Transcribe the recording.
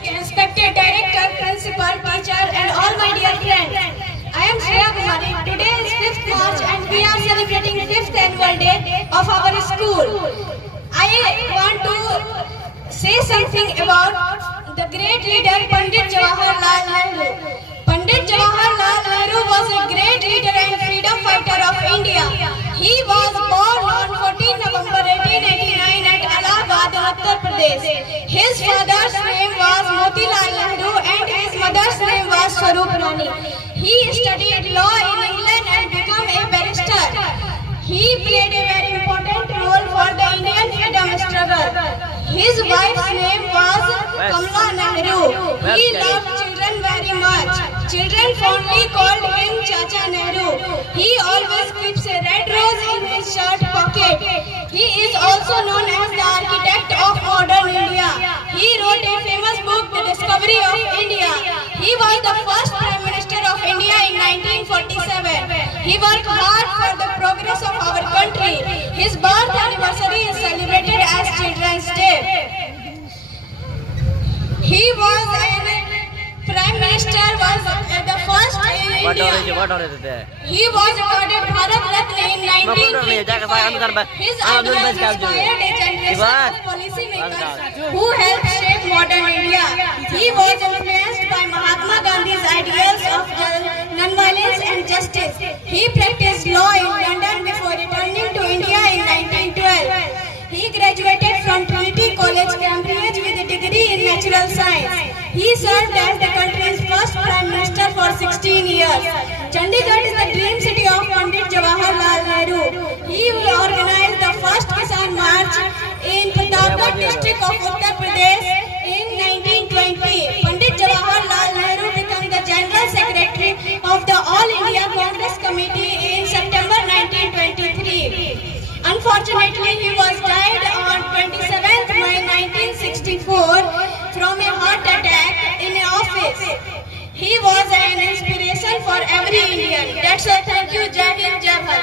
guests, respected director, principal, teacher, and all my dear friends. I am Shreya Kumari. Today is 5th March and we are celebrating 5th annual day of our school. I want to say something about the great leader Pandit Jawaharlal Nehru. Pandit Jawaharlal Nehru was a great leader and freedom fighter of India. He was born on 14 November 1889 at Allahabad, Uttar Pradesh. His father's name was Motilal Nehru and his mother's name was Swarup Rani. He studied law in England and became a barrister. He played a very important role for the Indian freedom struggle. His wife's name was Kamala Nehru. He loved children very much. Children fondly called him Chacha Nehru. He always keeps a red rose in his shirt pocket. He is also known as the architect of modern India. He wrote a famous book, The Discovery of India. He was the first Prime Minister of India in 1947. He worked hard for the progress of our country. His birth anniversary is celebrated as Children's Day. He was a Prime Minister, was the first in India. He was awarded Bharat Ratna in 1955. His ideas inspired a generation of policymakers who helped shape modern India. He was influenced by Mahatma Gandhi's ideals of non-violence and justice. He practiced law in London before returning to India in 1912. He graduated from Trinity College, Cambridge with a degree in natural science. He served as the country's first Prime Minister for 16 years. Chandigarh is the dream city of Pandit Jawaharlal Nehru. He organized the first Kisan March in Pratapgarh district of Uttar Pradesh in 1920. Pandit Jawaharlal Nehru became the General Secretary of the All India Congress Committee in September 1923. Unfortunately, he was died on 27th May 1964 from a heart attack in office. He was an inspiration for every Indian. That's all. Thank you. Jai Hind, Jai Bharat.